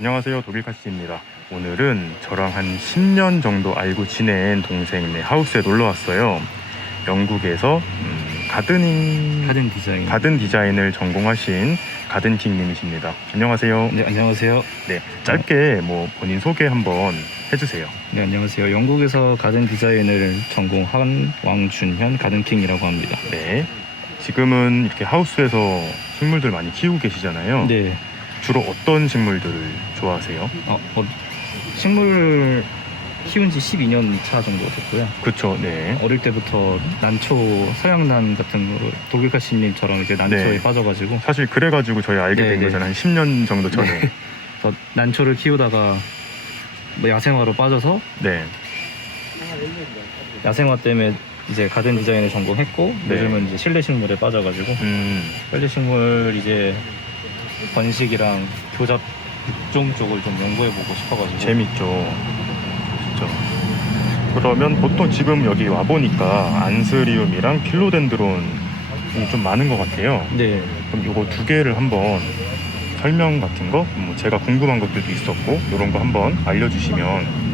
안녕하세요 독일카시입니다 오늘은 저랑 한 10년 정도 알고 지낸 동생네 하우스에 놀러 왔어요 영국에서 음, 가드닝 가든 디자인. 가든 디자인을 전공하신 가든킹님이십니다 안녕하세요 네, 안녕하세요. 네 짧게 뭐 본인 소개 한번 해주세요 네, 안녕하세요. 영국에서 가든 디자인을 전공한 왕준현 가든킹이라고 합니다. 네 지금은 이렇게 하우스에서 식물들 많이 키우고 계시잖아요 네. 주로 어떤 식물들을 좋아하세요? 어, 어, 식물 키운 지 12년 차 정도 됐고요. 그쵸 네 어릴 때부터 난초, 서양난 같은 거, 독일카시님처럼 이제 난초에 네. 빠져가지고 사실 그래가지고 저희 알게 네, 된 네. 거잖아요 한 10년 정도 전에 그래서 난초를 키우다가 뭐 야생화로 빠져서 네. 야생화 때문에 이제 가든 디자인을 전공했고 네. 요즘은 이제 실내 식물에 빠져가지고 음, 실내 식물 이제 번식이랑 교잡 육종 쪽을 좀 연구해보고 싶어가지고 재밌죠. 진짜. 그러면 보통 지금 여기 와 보니까 안스리움이랑 필로덴드론이 좀 많은 것 같아요. 네 그럼 이거 두 개를 한번 설명 같은 거, 뭐 제가 궁금한 것들도 있었고 이런 거 한번 알려주시면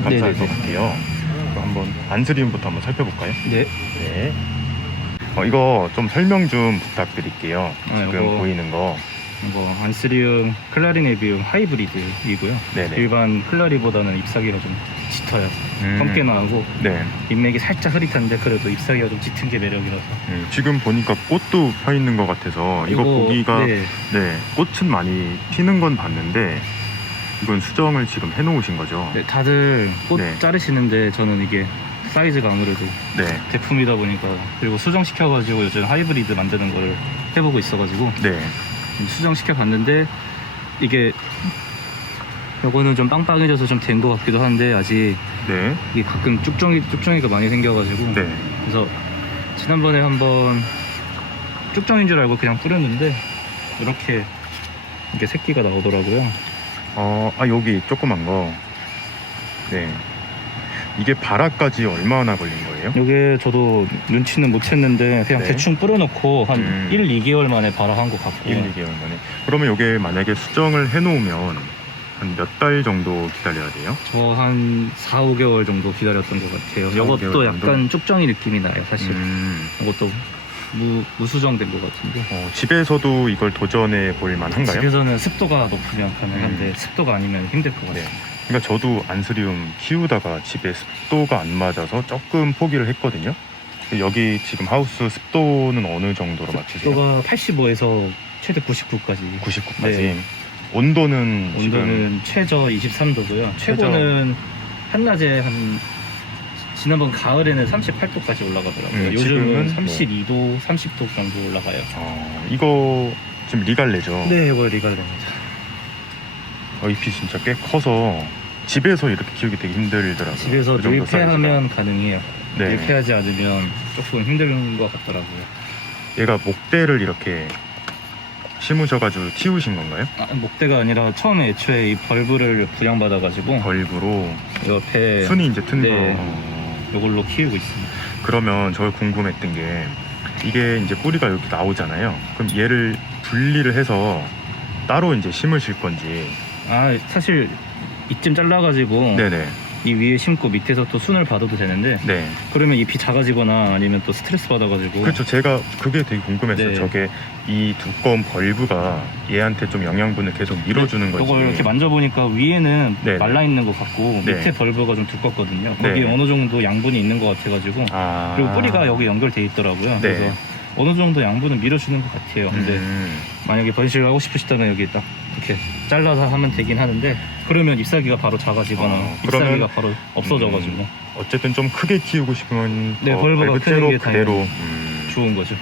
감사할 네네네. 것 같아요. 그럼 한번 안스리움부터 한번 살펴볼까요? 네. 네. 어, 이거 좀 설명 좀 부탁드릴게요. 아, 지금 이거- 보이는 거. 뭐 안스리움, 클라리네비움 하이브리드이고요. 네네. 일반 클라리보다는 잎사귀가 좀 짙어요. 음, 검게 나고 네. 잎맥이 살짝 흐릿한데 그래도 잎사귀가 좀 짙은 게 매력이라서. 음, 지금 보니까 꽃도 펴 있는 것 같아서 이거, 보기가 네. 네, 꽃은 많이 피는 건 봤는데 이건 수정을 지금 해놓으신 거죠? 네, 다들 꽃 네. 자르시는데 저는 이게 사이즈가 아무래도 네, 제품이다 보니까 그리고 수정시켜가지고 요즘 하이브리드 만드는 걸 해보고 있어가지고 네, 수정시켜 봤는데 이게 요거는 좀 빵빵해져서 좀 된 것 같기도 한데 아직 네, 이게 가끔 쭉정이 쭉정이가 많이 생겨가지고 네. 그래서 지난번에 한번 쭉정인 줄 알고 그냥 뿌렸는데 이렇게 이게 새끼가 나오더라고요. 어, 아 여기 조그만 거. 네. 이게 발화까지 얼마나 걸린 거예요? 이게 저도 눈치는 못 챘는데 그냥 네. 대충 뿌려놓고 한 음. 1, 2개월 만에 발화한 것 같고 1, 2개월 만에. 그러면 이게 만약에 수정을 해놓으면 한 몇 달 정도 기다려야 돼요? 저 한 4, 5개월 정도 기다렸던 것 같아요. 4, 이것도 5개월 약간 쭉정이 느낌이 나요, 사실. 음, 이것도 무, 무수정된 것 같은데. 어, 집에서도 이걸 도전해 볼 만한가요? 집에서는 습도가 높으면 가능한데 음. 습도가 아니면 힘들 것 같아요. 네. 그러니까 저도 안스리움 키우다가 집에 습도가 안 맞아서 조금 포기를 했거든요. 여기 지금 하우스 습도는 어느 정도로 맞추세요? 습도가 85에서 최대 99까지. 99까지. 네. 온도는, 온도는 최저 23도고요. 최고는 한낮에 한 지난번 가을에는 38도까지 올라가더라고요. 음, 요즘은 지금은 32도, 30도 정도 올라가요. 어, 이거 지금 리갈레죠. 네, 이거 리갈입니다. 어, 잎이 진짜 꽤 커서 집에서 이렇게 키우기 되게 힘들더라고요. 집에서 그 정도 밀폐하면 가능해요. 사이즈가. 네. 밀폐하지 않으면 조금 힘든 것 같더라고요. 얘가 목대를 이렇게 심으셔가지고 키우신 건가요? 아, 목대가 아니라 처음에 애초에 이 벌브를 부양받아가지고 벌브로 옆에 순이 이제 튼 네. 거. 어. 이걸로 키우고 있습니다. 그러면 저 궁금했던 게 이게 이제 뿌리가 이렇게 나오잖아요. 그럼 얘를 분리를 해서 따로 이제 심으실 건지. 아 사실 이쯤 잘라가지고 네네. 이 위에 심고 밑에서 또 순을 받아도 되는데 네. 그러면 잎이 작아지거나 아니면 또 스트레스 받아가지고 그렇죠. 제가 그게 되게 궁금했어요. 네. 저게 이 두꺼운 벌브가 얘한테 좀 영양분을 계속 밀어주는 건지. 이걸 이렇게 만져보니까 위에는 네. 말라 있는 것 같고 네. 밑에 벌브가 좀 두껍거든요. 네. 거기에 어느 정도 양분이 있는 것 같아가지고 아. 그리고 뿌리가 여기 연결돼 있더라고요. 네. 그래서 어느 정도 양분은 밀어주는 것 같아요. 근데 음. 만약에 번식을 하고 싶으시다면 여기 딱 이렇게 잘라서 하면 되긴 하는데 그러면 잎사귀가 바로 작아지거나 어, 잎사귀가 그러면- 바로 없어져가지고 어쨌든 좀 크게 키우고 싶으면 네, 어, 벌브가 크는 게 그대로 음, 좋은 거죠.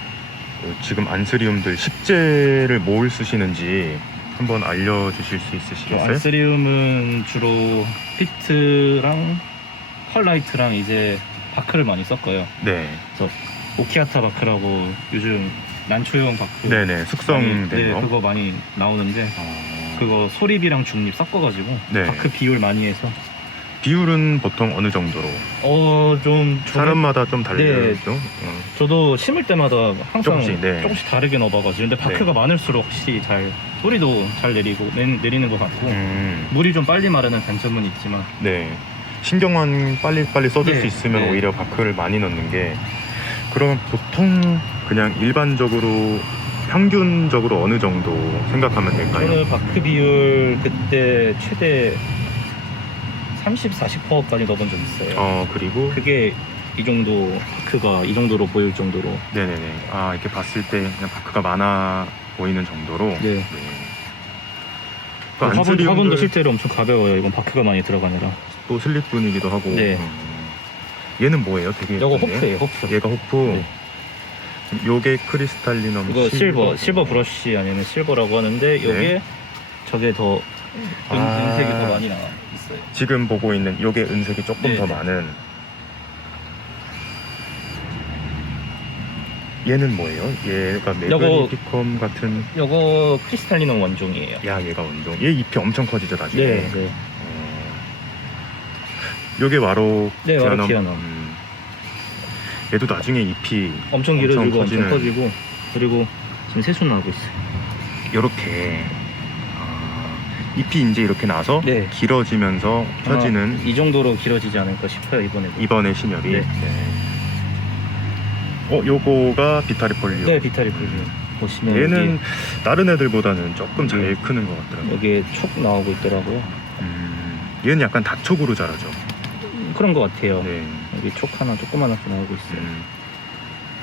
어, 지금 안스리움들 식재를 뭘 쓰시는지 한번 알려주실 수 있으시겠어요? 안스리움은 주로 피트랑 펄라이트랑 이제 바크를 많이 섞어요. 네, 오키아타 바크라고 요즘 난초용 바크 네네 많이, 숙성된 네, 거. 그거 많이 나오는데 어, 그거 소립이랑 중립 섞어가지고 네. 바크 비율 많이 해서 비율은 보통 어느 정도로? 어좀 사람마다 좀 네. 다르죠. 어. 저도 심을 때마다 항상 조금씩, 네. 조금씩 다르게 넣어봐가지고 근데 바크가 많을수록 확실히 잘 뿌리도 잘 내리고 내, 내리는 것 같고 음, 물이 좀 빨리 마르는 단점은 있지만 네. 신경만 빨리빨리 써줄 네, 수 있으면 네. 오히려 바크를 많이 넣는 게 그러면 보통 그냥 일반적으로 평균적으로 어느 정도 생각하면 될까요? 저는 바크 비율 그때 최대 30, 40%까지 넣어본 적 있어요. 어 그리고 그게 이 정도 바크가 이 정도로 보일 정도로 네네네 아 이렇게 봤을 때 그냥 바크가 많아 보이는 정도로 네. 또 화분, 화분도 실제로 엄청 가벼워요. 이건 바크가 많이 들어가느라. 또 슬립 분이기도 하고 네. 음. 얘는 뭐예요? 되게 이거 예쁜데? 호프예요, 호프. 얘가 호프 네. 요게 크리스탈리넘 이거 실버, 실버 브러쉬 아니면 실버라고 하는데 이게 네. 저게 더 은, 아. 은색이 더 많이 나와 있어요. 지금 보고 있는 요게 은색이 조금 네, 더 네. 많은 얘는 뭐예요? 얘가 요거- 메그니피컴 같은 이거 크리스탈리넘 원종이에요. 야 얘가 원종 얘 잎이 엄청 커지죠 나중에 네, 네. 어. 요게 와로 네, 와로키아넘. 음. 얘도 나중에 잎이 엄청 길어지고 엄청, 커지는 커지고 그리고 지금 새순 나고 있어요. 요렇게 아, 잎이 이제 이렇게 나서 네. 길어지면서 펴지는 아마 이 정도로 길어지지 않을까 싶어요 이번에도. 이번에 신혈이 네. 어 요거가 비타리폴리오 네, 비타리 풀뷰 보시면 얘는 다른 애들보다는 조금 잘 네. 크는 것 같더라고요 여기, 여기에 촉 나오고 있더라고요. 음, 얘는 약간 다촉으로 자라죠 그런 것 같아요. 네. 여기 촉 하나 조그만하게 나오고 있어요. 음,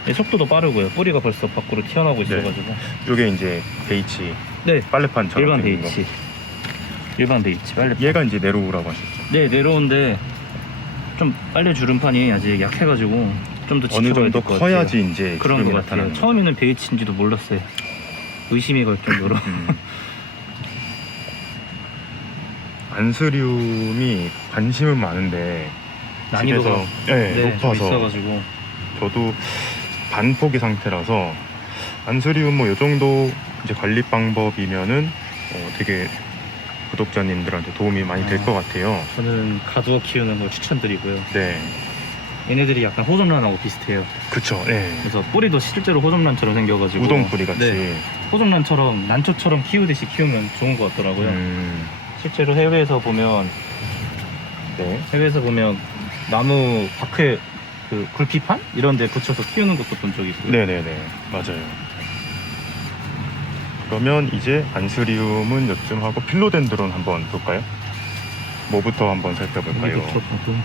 네, 속도도 빠르고요. 뿌리가 벌써 밖으로 튀어나오고 네. 있어가지고. 요게 이제 베이치 네, 빨래판처럼 일반 생긴 베이치. 일반 베이치 빨래. 거. 얘가 이제 네로우라고 하셨죠 네, 내려온데 좀 빨래 주름판이 아직 약해가지고 좀 더 어느 지켜봐야 정도 될것 같아요. 커야지 이제 그런 것 주름이 같아요. 나타나는 처음에는 베이치인지도 몰랐어요. 의심이 갈 정도로. 음. 안스리움이 관심은 많은데 난이도가 집에서 네, 네, 좀 높아서 있어가지고. 저도 반포기 상태라서 안스리움 뭐요 정도 이제 관리 방법이면은 어, 되게 구독자님들한테 도움이 많이 될 아. 것 같아요. 저는 가두어 키우는 걸 추천드리고요. 네, 얘네들이 약간 호접란하고 비슷해요. 그쵸. 네. 그래서 뿌리도 실제로 호접란처럼 생겨가지고 우동 뿌리 같이. 네, 호접란처럼 난초처럼 키우듯이 키우면 좋은 것 같더라고요. 음, 실제로 해외에서 보면 네. 해외에서 보면 나무 바크에 그 굴피판 이런 데 붙여서 키우는 것도 본 적이 있고요. 네네네. 맞아요. 그러면 이제 안스리움은 요쯤 하고 필로덴드론 한번 볼까요? 뭐부터 한번 살펴볼까요?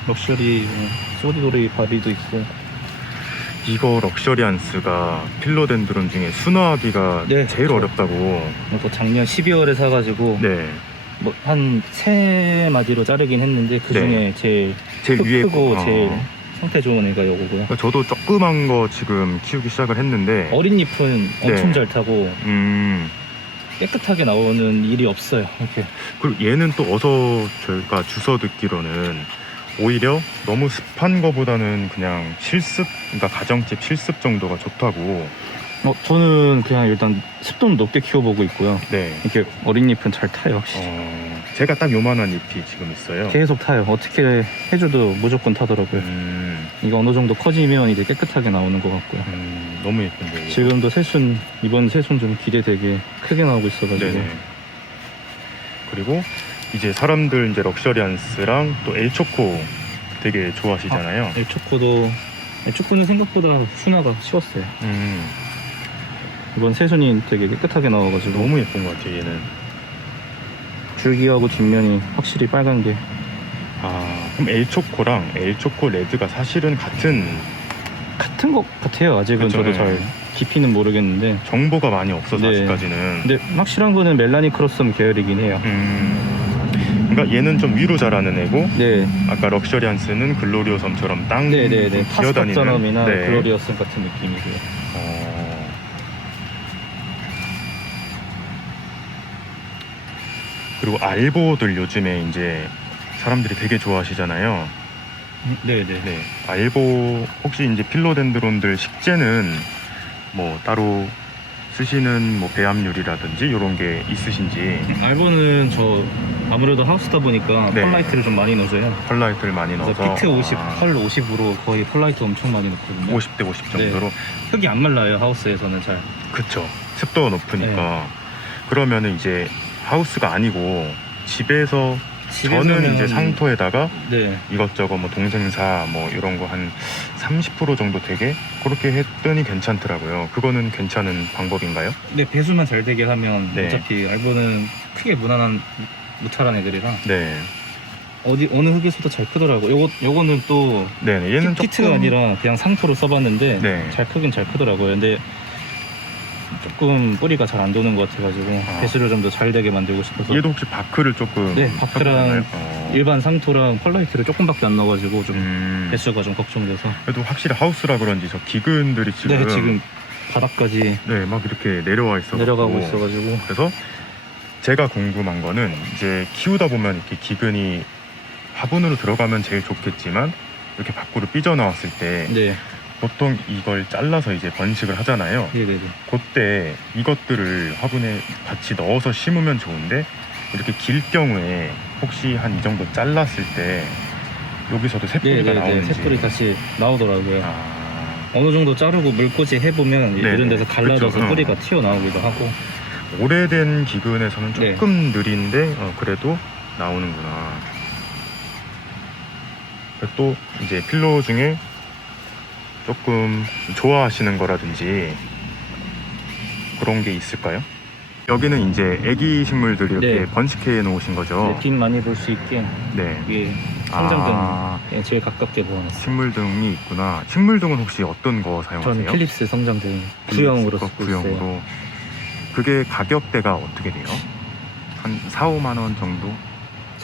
럭셔리 뭐, 소리도리 바리도 있고 이거 럭셔리안스가 필로덴드론 중에 순화하기가 네, 제일 저- 어렵다고. 이거 작년 12월에 사가지고 네. 뭐 한 세 마디로 자르긴 했는데 그 중에 네. 제일 제일 크- 위에 크고 거. 어. 제일 상태 좋은 애가 요거고요. 저도 조그만 거 지금 키우기 시작을 했는데 어린 잎은 엄청 네. 잘 타고 음 깨끗하게 나오는 일이 없어요. 이렇게 그리고 얘는 또 어서 저희가 주워 듣기로는 오히려 너무 습한 거보다는 그냥 실습 그러니까 가정집 실습 정도가 좋다고 어, 저는 그냥 일단 습도는 높게 키워보고 있고요. 네 이렇게 어린 잎은 잘 타요, 확실히. 어, 제가 딱 요만한 잎이 지금 있어요 계속 타요. 어떻게 해줘도 무조건 타더라고요. 음, 이거 어느 정도 커지면 이제 깨끗하게 나오는 것 같고요. 음, 너무 예쁜데 이거. 지금도 새순 이번 새순 좀 기대되게 크게 나오고 있어가지고 네네 그리고 이제 사람들 이제 럭셔리안스랑 또 엘초코 되게 좋아하시잖아요 엘초코도 엘초코는 생각보다 순화가 쉬웠어요. 음, 이번 새순이 되게 깨끗하게 나와가지고 너무 예쁜 것 같아요 얘는 줄기하고 뒷면이 확실히 빨간 게 아 그럼 엘초코랑 엘초코 레드가 사실은 같은 같은 것 같아요. 아직은 그쵸, 저도 네. 잘 깊이는 모르겠는데 정보가 많이 없어서 네. 아직까지는 근데 확실한 거는 멜라니 크로썸 계열이긴 해요. 음, 그러니까 얘는 좀 위로 자라는 애고 네, 아까 럭셔리안스는 글로리오 섬처럼 땅 네 네 네. 기어다니는 파스타처럼이나 네. 글로리어스 같은 느낌이고요. 어. 그리고 알보들 요즘에 이제 사람들이 되게 좋아하시잖아요. 네네. 네, 알보 혹시 이제 필로덴 드론들 식재는 뭐 따로 쓰시는 뭐 배합률이라든지 이런 게 있으신지 알보는 저 아무래도 하우스다 보니까 네. 펄라이트를 좀 많이 넣어줘요. 펄라이트를 많이 그래서 넣어서 피트 50, 아, 펄 50으로 거의 펄라이트 엄청 많이 넣거든요. 50대 50 정도로 흙이 안 말라요 하우스에서는 잘. 그쵸 습도가 높으니까 그러면은 이제 하우스가 아니고 집에서 저는 집에서는- 이제 상토에다가 네. 이것저것 뭐 동생사 뭐 이런 거 한 30% 정도 되게 그렇게 했더니 괜찮더라고요. 그거는 괜찮은 방법인가요? 네 배수만 잘 되게 하면 네. 어차피 알보는 크게 무난한 무탈한 애들이라 네. 어디 어느 흙에서도 잘 크더라고. 요거 요거는 또 네, 네. 얘는 키트가 조금 아니라 그냥 상토로 써봤는데 네. 잘 크긴 잘 크더라고요. 근데 조금 뿌리가 잘 안 도는 것 같아가지고 아. 배수를 좀 더 잘 되게 만들고 싶어서 얘도 혹시 바크를 조금 네, 바크랑 섞었나요? 어. 일반 상토랑 펄라이트를 조금밖에 안 넣어가지고 좀 음. 배수가 좀 걱정돼서 그래도 확실히 하우스라 그런지 저 기근들이 지금 네 지금 바닥까지 네, 막 이렇게 내려와 있어 내려가고 있어가지고 그래서 제가 궁금한 거는 이제 키우다 보면 이렇게 기근이 화분으로 들어가면 제일 좋겠지만 이렇게 밖으로 삐져나왔을 때 네 보통 이걸 잘라서 이제 번식을 하잖아요. 네네네 그때 이것들을 화분에 같이 넣어서 심으면 좋은데 이렇게 길 경우에 혹시 한 이 정도 잘랐을 때 여기서도 새뿌리가 네네네 나오는지 새뿌리 다시 나오더라고요. 아, 어느 정도 자르고 물꽂이 해보면 네네. 이런 데서 갈라져서 그쵸, 어. 뿌리가 튀어나오기도 하고 오래된 기근에서는 네. 조금 느린데 어, 그래도 나오는구나. 또 이제 필로 중에 조금 좋아하시는 거라든지 그런 게 있을까요? 여기는 이제 애기 식물들 이렇게 네. 번식해 놓으신 거죠. 네, 빛 많이 볼 수 있게 네. 위에 성장등 아, 에 제일 가깝게 모아놨어요. 식물등이 있구나. 식물등은 혹시 어떤 거 저는 사용하세요? 필립스 성장등 구형으로 필립스 쓰고 구형으로. 있어요. 그게 가격대가 어떻게 돼요? 한 4, 5만 원 정도?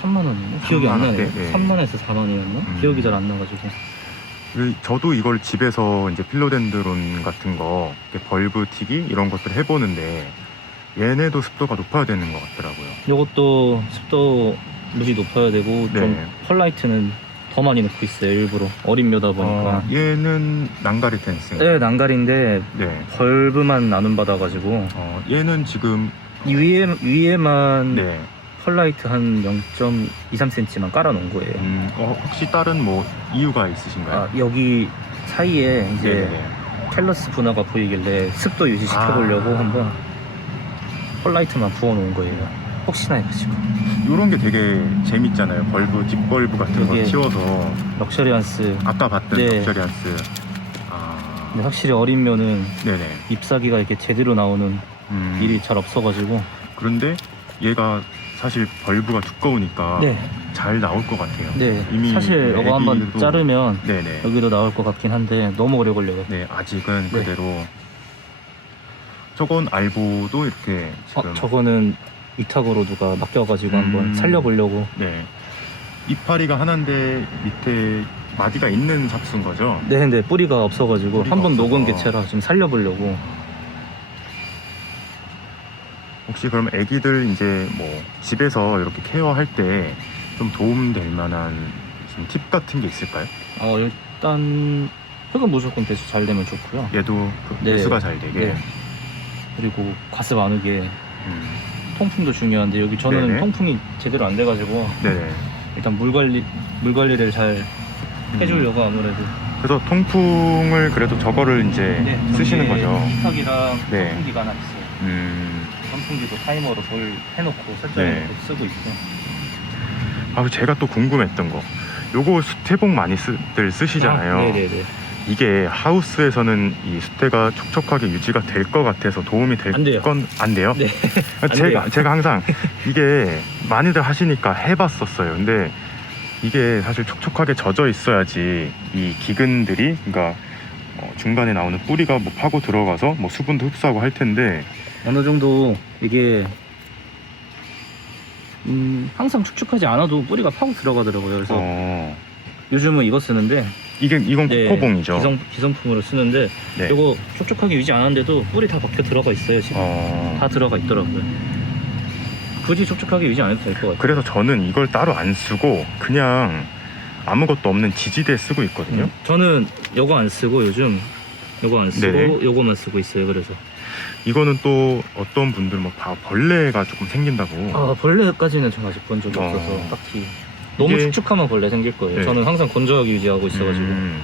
3만 원이요? 기억이 3만 안? 나네요. 네. 3만 원에서 4만 원이었나? 음. 기억이 잘 안 나가지고. 그 저도 이걸 집에서 이제 필로덴드론 같은 거 벌브 튀기 이런 것들 해보는데 얘네도 습도가 높아야 되는 것 같더라고요. 이것도 습도 무지 높아야 되고 네. 좀 펄라이트는 더 많이 넣고 있어요 일부러 어린 묘다 보니까. 어, 얘는 난가리 텐스. 네 난갈인데 네. 벌브만 나눔 받아가지고 어, 얘는 지금 이 위에 위에만 네. 펄라이트 한 0.23cm만 깔아놓은 거예요. 음, 어, 혹시 다른 뭐 이유가 있으신가요? 아 여기 사이에 이제 네네네. 캘러스 분화가 보이길래 습도 유지시켜보려고 아. 한번 펄라이트만 부어놓은 거예요. 혹시나 해가지고 이런 게 되게 재밌잖아요. 벌브, 뒷벌브 같은 거 이게- 키워서 럭셔리한스. 아까 봤던 네. 럭셔리안스. 아, 근데 확실히 어린 묘는 네네. 잎사귀가 이렇게 제대로 나오는 음, 일이 잘 없어가지고 그런데 얘가 사실 벌브가 두꺼우니까 네, 잘 나올 것 같아요. 네 이미 사실 그 이거 한번 애기도- 자르면 네네. 여기도 나올 것 같긴 한데 너무 오래 걸려요. 네, 아직은 네. 그대로. 저건 알보도 이렇게 지금 어, 저거는 위탁으로 누가 맡겨가지고 음. 한번 살려보려고. 네 이파리가 하나인데 밑에 마디가 있는 삽수인 거죠. 네, 근데 뿌리가 없어가지고 뿌리가 한번 녹은 없어서. 개체라 좀 살려보려고. 혹시 그럼 애기들 이제 뭐 집에서 이렇게 케어할 때 좀 도움 될 만한 좀 팁 같은 게 있을까요? 어, 일단 흙은 무조건 배수 잘 되면 좋고요. 얘도 그 네. 배수가 잘 되게. 네. 그리고 과습 안 오게 음, 통풍도 중요한데 여기 저는 네네. 통풍이 제대로 안 돼가지고 네. 일단 물 관리 물 관리를 잘 음. 해주려고 아무래도 그래서 통풍을 그래도 저거를 이제 쓰시는 거죠. 히터기랑 네. 선풍기가 하나 있어요. 음. 선풍기도 타이머로 볼 해놓고 네. 설정해놓고 쓰고 있고. 아, 제가 또 궁금했던 거. 요거 수태복 많이 쓰들 쓰시잖아요. 아, 네네네. 이게 하우스에서는 이 수태가 촉촉하게 유지가 될 것 같아서 도움이 될안 돼요. 건안 돼요? 네. 아, 안 제가 돼요. 제가 항상 이게 많이들 하시니까 해봤었어요. 근데 이게 사실 촉촉하게 젖어 있어야지 이 기근들이 그러니까 어, 중간에 나오는 뿌리가 뭐 파고 들어가서 뭐 수분도 흡수하고 할 텐데 어느 정도 이게 음, 항상 축축하지 않아도 뿌리가 파고 들어가더라고요. 그래서 어, 요즘은 이거 쓰는데 이게 이건 네, 코코봉이죠. 기성, 기성품으로 쓰는데 네. 이거 촉촉하게 유지 안 하는데도 뿌리 다 박혀 들어가 있어요 지금 어, 다 들어가 있더라고요 굳이 촉촉하게 유지 안 해도 될 것 같아요 그래서 저는 이걸 따로 안 쓰고 그냥 아무것도 없는 지지대 쓰고 있거든요. 음, 저는 요거 안 쓰고 요즘 요거 안 쓰고 네네. 요거만 쓰고 있어요 그래서 이거는 또 어떤 분들 뭐 바- 벌레가 조금 생긴다고. 아 벌레까지는 전 아직 본 적이 어. 없어서 딱히 너무 이게- 축축하면 벌레 생길 거예요 네. 저는 항상 건조하게 유지하고 있어가지고 음,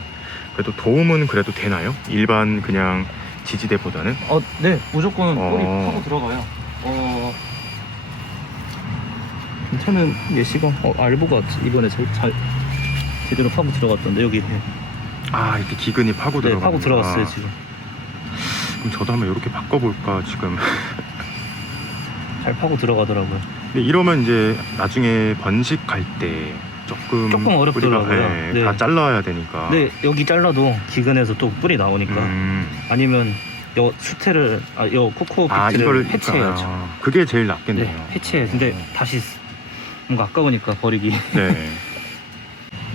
그래도 도움은 그래도 되나요? 일반 그냥 지지대보다는? 어, 네 무조건 뿌리 어. 파고 들어가요 어 괜찮은 예시가 어 알보가 이번에 잘, 잘 제대로 파고 들어갔던데 여기 네, 아 이렇게 기근이 파고 네 들어가 파고 들어갔어요 지금 그럼 저도 한번 이렇게 바꿔볼까 지금? 잘 파고 들어가더라고요. 근데 이러면 이제 나중에 번식할 때 조금 조금 어렵더라고요. 뿌리가, 예, 네. 다 잘라야 되니까. 근데 여기 잘라도 기근에서 또 뿌리 나오니까 음. 아니면 여 수태를 아여 코코비트를 아 이거를 해체해야죠. 아, 그게 제일 낫겠네요. 네 해체해. 근데 다시 뭔가 아까우니까 버리기. 네.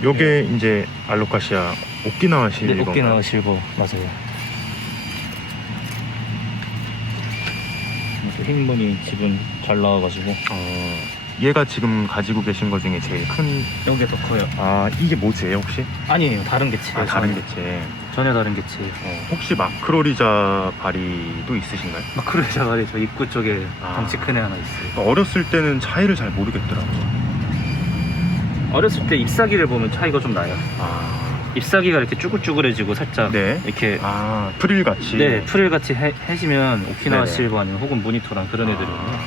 요게 이제 알로카시아 오키나와 실버. 네, 오키나와 실버. 맞아요 또 흰무늬 지금 잘 나와가지고. 어, 얘가 지금 가지고 계신 것 중에 제일 큰? 여기가 더 커요. 아 이게 뭐지예요 혹시? 아니에요. 다른 개체예요 아 다른 전혀. 개체. 전혀 다른 개체예요 어, 혹시 마크로리자 바리도 있으신가요? 마크로자 말이죠 입구 쪽에 아. 덩치 큰 애 하나 있어요. 어렸을 때는 차이를 잘 모르겠더라고요. 어렸을 때 잎사귀를 보면 차이가 좀 나요. 아, 잎사귀가 이렇게 쭈글쭈글해지고 살짝 네. 이렇게 아 프릴 같이 네 프릴같이 해, 해지면 오키나와 네네. 실버 아니면 혹은 모니토랑 그런 애들이거든요 아,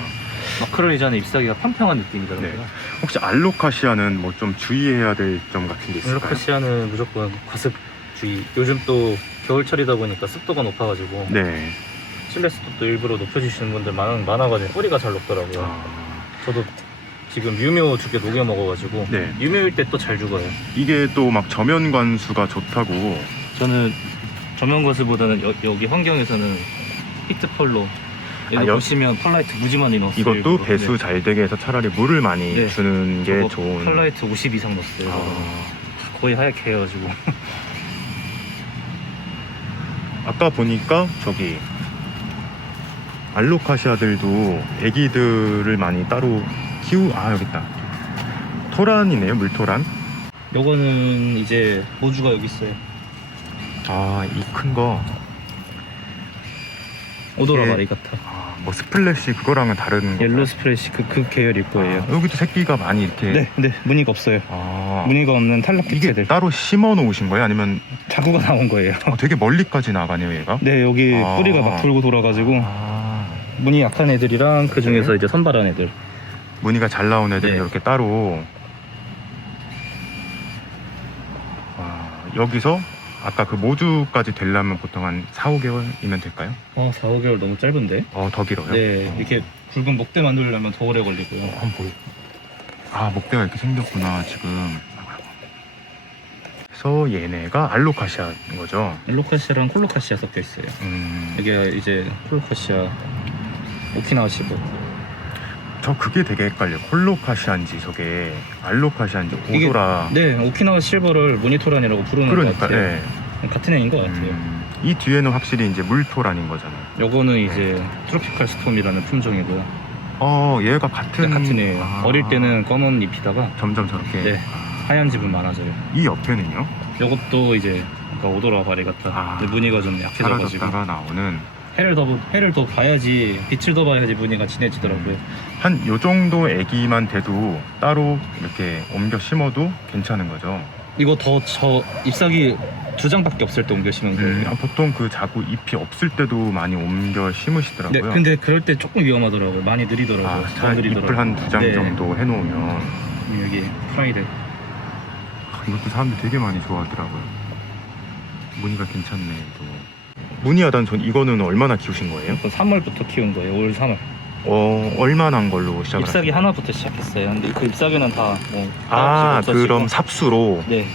마크로리자는 잎사귀가 평평한 느낌이더라고요 네. 혹시 알로카시아는 뭐 좀 주의해야 될 점 같은 게 있을까요? 멜로카시아는 무조건 과습 주의. 요즘 또 겨울철이다 보니까 습도가 높아가지고 네. 실내 습도도 일부러 높여주시는 분들 많, 많아가지고 뿌리가 잘 녹더라고요. 아, 저도 지금 유묘 두개 녹여 먹어가지고 네. 유묘일 때 또 잘 죽어요. 이게 또 막 저면 관수가 좋다고 저는 저면 과습보다는 여, 여기 환경에서는 히트 펄로 여기 아, 여- 보시면 펄라이트 무지 많이 넣었어요. 이것도 일부러. 배수 네. 잘 되게 해서 차라리 물을 많이 네. 주는 게 저거 좋은 펄라이트 50 이상 넣었어요. 아, 거의 하얗게 해가지고 아까 보니까 저기 알로카시아들도 애기들을 많이 따로 키우 아 여기 있다 토란이네요 물토란 요거는 이제 모주가 여기 있어요. 아 이 큰 거 오도라 이게- 마리 같아. 아, 뭐 스플래시 그거랑은 다른 거 옐로 스프레시 그, 그 계열일 거예요. 아, 여기도 새끼가 많이 이렇게 네, 네, 무늬가 없어요. 아, 무늬가 없는 탈락 이게 개체들. 따로 심어 놓으신 거예요? 아니면 자구가 나온 거예요. 어, 되게 멀리까지 나가네요 얘가? 네, 여기 아. 뿌리가 막 돌고 돌아가지고 아, 무늬 약한 애들이랑 그 중에서 네. 이제 선발한 애들. 무늬가 잘 나온 애들이 네. 이렇게 따로 와, 여기서 아까 그 모주까지 되려면 보통 한 4, 5개월이면 될까요? 어, 4, 5개월 너무 짧은데? 어, 더 길어요? 네, 어. 이렇게 굵은 목대 만들려면 더 오래 걸리고요. 어, 한번 보여. 아, 목대가 이렇게 생겼구나, 지금. 그래서 얘네가 알로카시아인 거죠. 옐로카시아랑 콜로카시아 섞여 있어요. 음, 여기가 이제 콜로카시아 오키나와 시브. 저 그게 되게 헷갈려. 콜로카시아인지 저게 알로카시아인지 이게- 오도라. 네, 오키나와 실버를 모니토란이라고 부르는 것 그러니까, 같아요. 예. 같은 애인 것 같아요. 음, 이 뒤에는 확실히 이제 물토란인 거잖아요. 요거는 이제 트로피칼 스톰이라는 품종이고요. 어, 얘가 같은 네, 같은 애예요. 아, 어릴 때는 검은 잎이다가 점점 저렇게 네. 하얀 집은 많아져요. 이 옆에는요 요것도 이제 아까 오도라 바리 같다. 아. 근데 무늬가 좀 약해져가지고 사라졌다가 나오는 해를 더 해를 더 봐야지 빛을 더 봐야지 무늬가 진해지더라고요. 한 요 정도 애기만 돼도 따로 이렇게 옮겨 심어도 괜찮은 거죠. 이거 더 저 잎사귀 두 장밖에 없을 때 옮겨 심은 거예요. 음, 아, 보통 그 자구 잎이 없을 때도 많이 옮겨 네, 심으시더라고요. 근데 그럴 때 조금 위험하더라고요. 많이 느리더라고요. 아, 더 차라리 느리더라고요. 잎을 한 두 장 네. 정도 해놓으면 여기 프라이드. 아, 이것도 사람들이 되게 많이 좋아하더라고요. 무늬가 괜찮네 또. 무늬하단 전 이거는 얼마나 키우신 거예요? 이건 3월부터 키운 거예요. 올 3월. 어 얼마나 한 걸로 시작을 잎사귀 하셨어요? 하나부터 시작했어요. 근데 그 잎사귀는 다뭐 아 그럼 삽수로 네,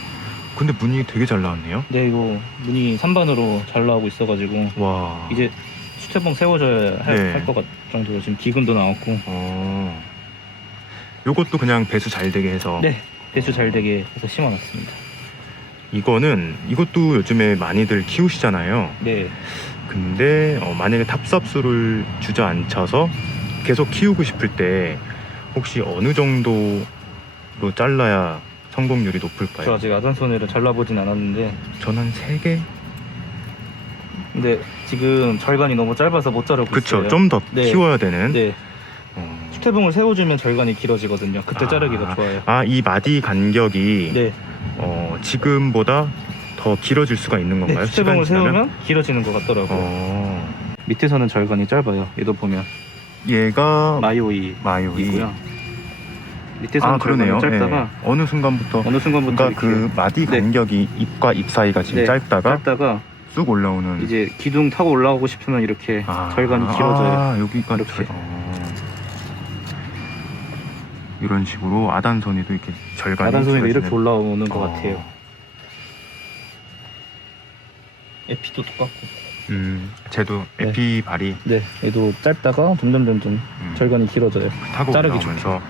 근데 무늬 되게 잘 나왔네요 네 이거 무늬 3반으로 잘 나오고 있어가지고 와 이제 수태봉 세워줘야 네. 할것같 정도로 지금 기금도 나왔고 어 요것도 그냥 배수 잘 되게 해서 네 배수 잘 되게 해서 심어놨습니다. 이거는 이것도 요즘에 많이들 키우시잖아요 네, 근데 어, 만약에 탑삽수를 주저앉혀서 계속 키우고 싶을 때 혹시 어느 정도로 잘라야 성공률이 저 높을까요? 아직 아단손해를 잘라보진 않았는데 저는 한 3개? 근데 지금 절간이 너무 짧아서 못 자르고 그쵸 있어요. 좀 더 네. 키워야 되는 네, 어. 수태봉을 세워주면 절간이 길어지거든요. 그때 아. 자르기가 좋아요. 아, 이 마디 간격이 네, 어, 지금보다 더 길어질 수가 있는 건가요? 네 시간이 지나면? 세우면 길어지는 것 같더라고요. 어, 밑에서는 절간이 짧아요. 얘도 보면 얘가 마요이 마요이. 이고요. 밑에서는 아 그러네요. 짧다가 예. 어느 순간부터 어느 순간부터 그러니까 그 마디 네. 간격이 잎과 잎 사이가 지금 네, 짧다가 짧다가 쑥 올라오는 이제 기둥 타고 올라가고 싶으면 이렇게 아, 절간이 길어져요. 아, 여기가 이렇게. 절- 어. 이런 식으로 아단선이도 이렇게 절간이 아단소리가 이렇게 올라오는 것 어. 같아요. 에피도 똑같고. 음, 쟤도 네. 에피 발이 네, 얘도 짧다가 점점 점점 음, 절간이 길어져요. 타고 자르기 올라오면서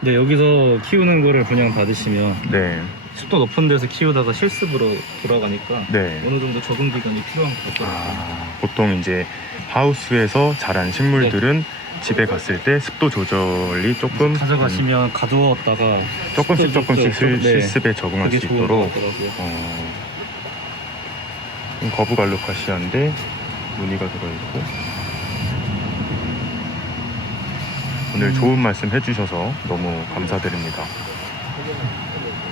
네, 여기서 키우는 거를 분양 받으시면 네, 습도 높은 데서 키우다가 실습으로 돌아가니까 네. 어느 정도 적응 기간이 필요한 것 같더라고요. 아, 보통 이제 하우스에서 자란 식물들은 집에 갔을 때 습도 조절이 조금 음, 가져가시면 가져왔다가 조금씩 습도 조금씩 실, 조절, 네. 실습에 적응할 그게 수 좋은 것 있도록 같더라고요. 어, 거부갈로카시아인데 무늬가 들어있고 오늘 음. 좋은 말씀 해주셔서 너무 감사드립니다.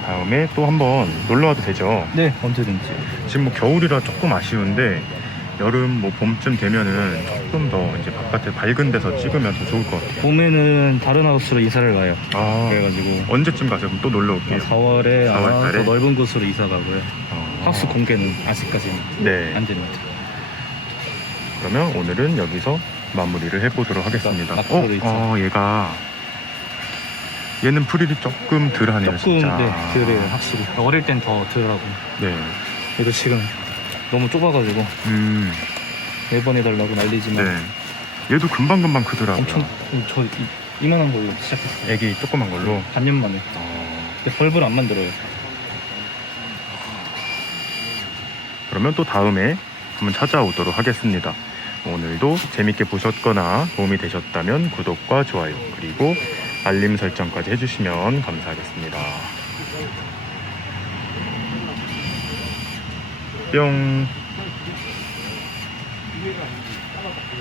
다음에 또 한번 놀러와도 되죠? 네, 언제든지. 지금 뭐 겨울이라 조금 아쉬운데 여름 뭐 봄쯤 되면은 조금 더 이제 바깥에 밝은 데서 찍으면 더 좋을 것 같아요. 봄에는 다른 하우스로 이사를 가요. 아 그래가지고 언제쯤 가세요? 그럼 또 놀러 올게요. 4월에 아마 4월 달에? 더 넓은 곳으로 이사 가고요. 어, 하우스 공개는 아직까지는 네. 안 됩니다. 그러면 오늘은 여기서 마무리를 해보도록 하겠습니다. 아, 어, 앞으로. 어, 얘가 얘는 프릴이 조금 덜하네요, 조금 진짜. 네, 덜해요, 확실히. 어릴 땐 더 덜하고. 네. 얘도 지금 너무 좁아가지고 음, 매번 해달라고 난리지만 네. 얘도 금방 금방 크더라고요. 엄청 저 이, 이만한 걸로 시작했어요. 애기 조그만 걸로. 반년 만에. 어, 근데 벌브를 안 만들어요. 그러면 또 다음에 한번 찾아오도록 하겠습니다. 오늘도 재밌게 보셨거나 도움이 되셨다면 구독과 좋아요 그리고 알림 설정까지 해주시면 감사하겠습니다. yung